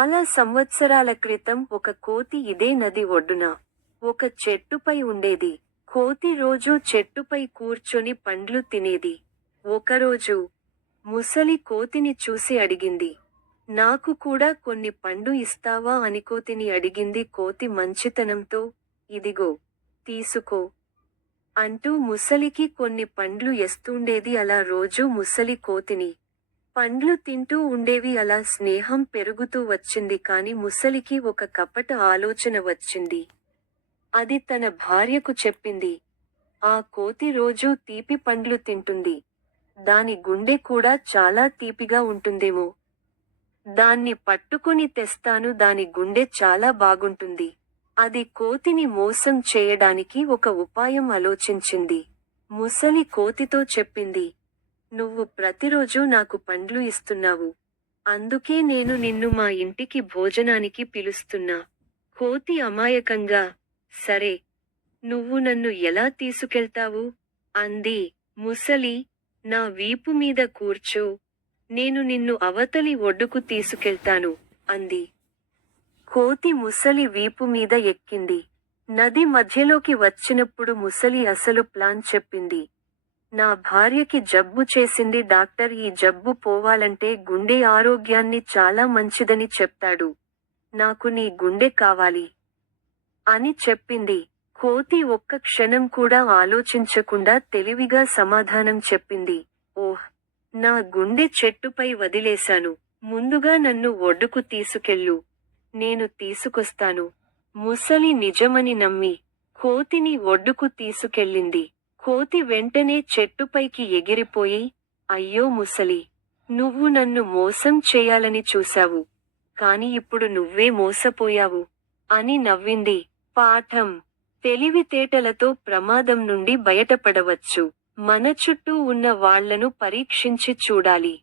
చాలా సంవత్సరాల క్రితం ఒక కోతి ఇదే నది ఒడ్డున ఒక చెట్టుపై ఉండేది. కోతి రోజు చెట్టుపై కూర్చొని పండ్లు తినేది. ఒకరోజు ముసలి కోతిని చూసి అడిగింది నాకు కూడా కొన్ని పండు ఇస్తావా? అని కోతిని అడిగింది కోతి మంచితనంతో ఇదిగో తీసుకో అంటూ ముసలికి కొన్ని పండ్లు ఎస్తుండేది అలా రోజు ముసలి కోతిని పండ్లు తింటూ ఉండేవి అలా స్నేహం పెరుగుతూ వచ్చింది. కాని ముసలికి ఒక కపట ఆలోచన వచ్చింది. అది తన భార్యకు చెప్పింది. ఆ కోతి రోజూ తీపి పండ్లు తింటుంది. దాని గుండె కూడా చాలా తీపిగా ఉంటుందేమో. దాన్ని పట్టుకొని తెస్తాను దాని గుండె చాలా బాగుంటుంది. అది కోతిని మోసం చేయడానికి ఒక ఉపాయం ఆలోచించింది. ముసలి కోతితో చెప్పింది నువ్వు ప్రతిరోజు నాకు పండ్లు ఇస్తున్నావు. అందుకే నేను నిన్ను మా ఇంటికి భోజనానికి పిలుస్తున్నా. కోతి అమాయకంగా సరే నువ్వు నన్ను ఎలా తీసుకెళ్తావు? అంది ముసలి నా వీపు మీద కూర్చో నేను నిన్ను అవతలి ఒడ్డుకు తీసుకెళ్తాను అంది. కోతి ముసలి వీపు మీద ఎక్కింది. నది మధ్యలోకి వచ్చినప్పుడు ముసలి అసలు ప్లాన్ చెప్పింది. నా భార్యకి జబ్బు చేసింది డాక్టర్ ఈ జబ్బు పోవాలంటే గుండె ఆరోగ్యాన్ని చాలా మంచిదని చెప్తాడు. నాకు నీ గుండె కావాలి. అని చెప్పింది. కోతి ఒక్క క్షణం కూడా ఆలోచించకుండా తెలివిగా సమాధానం చెప్పింది. ఓహ్! నా గుండె చెట్టుపై వదిలేశాను. ముందుగా నన్ను ఒడ్డుకు తీసుకెళ్ళు. నేను తీసుకొస్తాను. ముసలి నిజమని నమ్మి కోతిని ఒడ్డుకు తీసుకెళ్ళింది. కోతి వెంటనే చెట్టుపైకి ఎగిరిపోయి అయ్యో ముసలి నువ్వు నన్ను మోసం చేయాలని చూశావు. కాని ఇప్పుడు నువ్వే మోసపోయావు అని నవ్వింది. పాఠం. తెలివితేటలతో ప్రమాదం నుండి బయటపడవచ్చు. మన చుట్టూ ఉన్న వాళ్ళను పరీక్షించి చూడాలి.